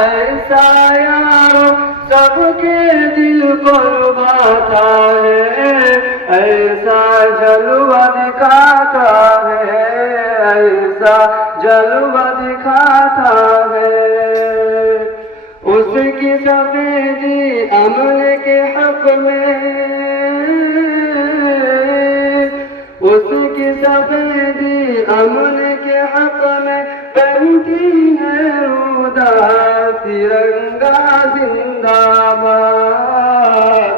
ایسا یارو سب کے دل کو لبھاتا ہے، ایسا جلوہ دکھاتا ہے، ایسا جلوہ دکھاتا ہے۔ اس کی سفیدی امن کے حق میں، اس کی سفیدی امن کے حق میں بنتی ہے اداس، ترنگا زندہ باد،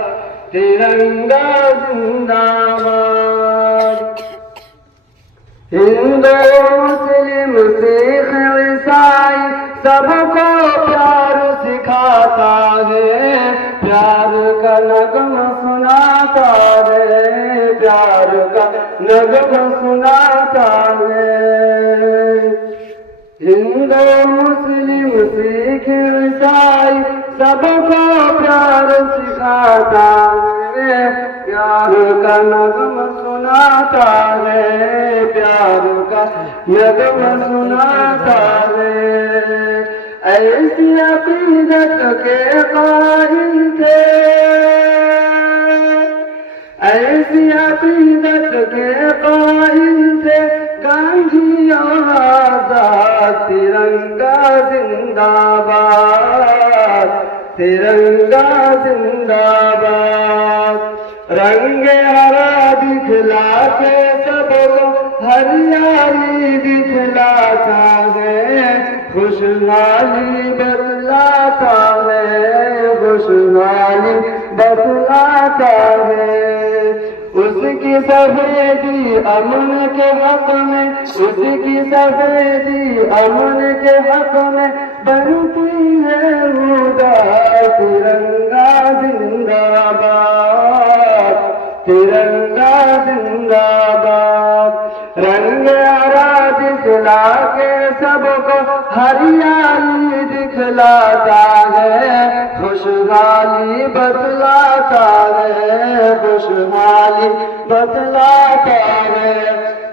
ترنگا زندہ باد۔ ہندو مسلم سکھ عیسائی سب کو پیار سکھاتا ہے، پیار کا نغمہ سناتا ہے، پیار کا نغمہ سناتا ہے۔ ہندو مسلم سکھ عیسائی سب کو پیار سکھاتا ہے، پیار کا نغمہ سناتا ہے، پیار کا نغمہ سناتا ہے۔ ایسی عقیدت کے قائل تھے، ایسی عقیدت کے قائل تھے گاندھی اور آزاد، ترنگا زندہ باد، ترنگا زندہ باد۔ رنگ ہرا دکھلا کے سب کو ہریالی دکھلاتا ہے، خوشحالی بتلاتا ہے، خوشحالی بتلاتا ہے۔ اس کی سفیدی امن کے حق میں، اس کی سفیدی امن کے حق میں بنتی ہے اداس، ترنگا زندہ باد، ترنگا زندہ باد۔ رنگ ہرا دکھلا کے سب کو ہریالی دکھلاتا ہے، خوشحالی بتلاتا ہے، خوشحالی بتلاتا ہے۔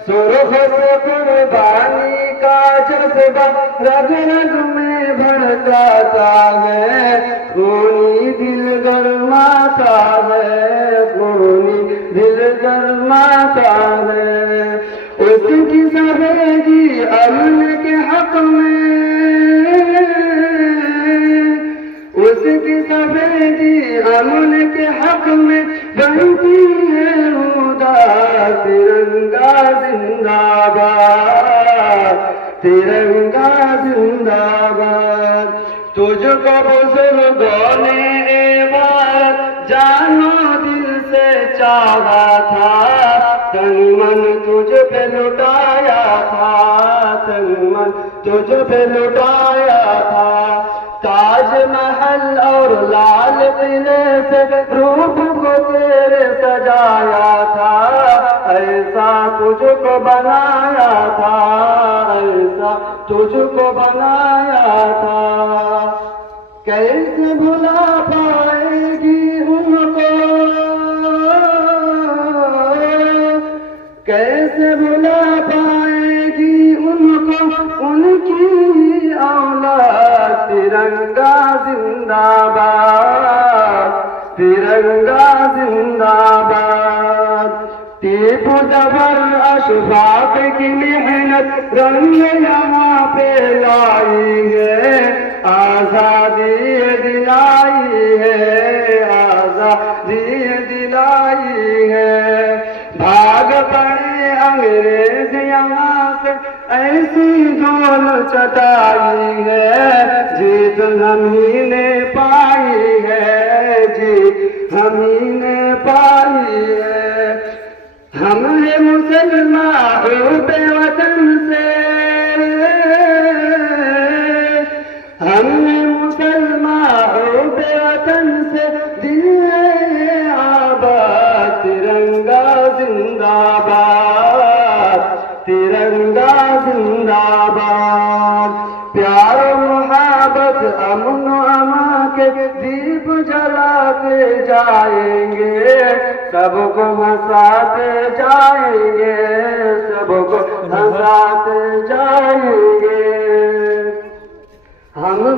سرخ سے قربانی کا جذبہ رگ رگ میں بھڑکاتا ہے، خونی دل گرماتا ہے، خونی دل گرماتا ہے۔ اس کی سفیدی امن کے حق میں، اس کی سفیدی امن کے حق میں بنتی ہے اداس، ترنگا زندہ باد، ترنگا زندہ باد۔ تجھ کو بزرگوں نے عبادت جانو دل سے چاہا تھا، تن من تجھ پہ لٹایا تھا، تن من تجھ پہ لٹایا تھا۔ تاج محل اور لال قلعے سے روح کو تیرے سجایا تھا، ایسا تجھ کو بنایا تھا، ایسا تجھ کو بنایا تھا۔ کیسے بھلا پائے گی ان کو، کیسے بھلا پائے گی ان کو ان کی اولاد، ترنگا زندہ باد، ترنگا زندہ باد۔ ٹیپو جبر اشفاق کی محنت رنگ یہاں پہ لائی ہے، آزادی دلائی ہے، آزادی دلائی ہے۔ بھاگ پڑے انگریز یہاں سے ایسی ڈول چٹائی ہے، جیت ہمیں نے پائی ہے، جیت ہمیں نے پائی ہے۔ ہم ہیں مسلمان حب وطن سے، ہم ہیں مسلمان حب وطن سے، دل ہے آباد، ترنگا زندہ باد، ترنگا زندہ باد۔ پیار و محبت امن و امان کے دیپ جلاتے جائیں گے، سب کو ہنساتے جائیں گے، سب کو ہنساتے جائیں گے۔ ہم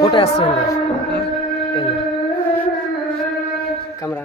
গোটা আসছে ক্যামেরা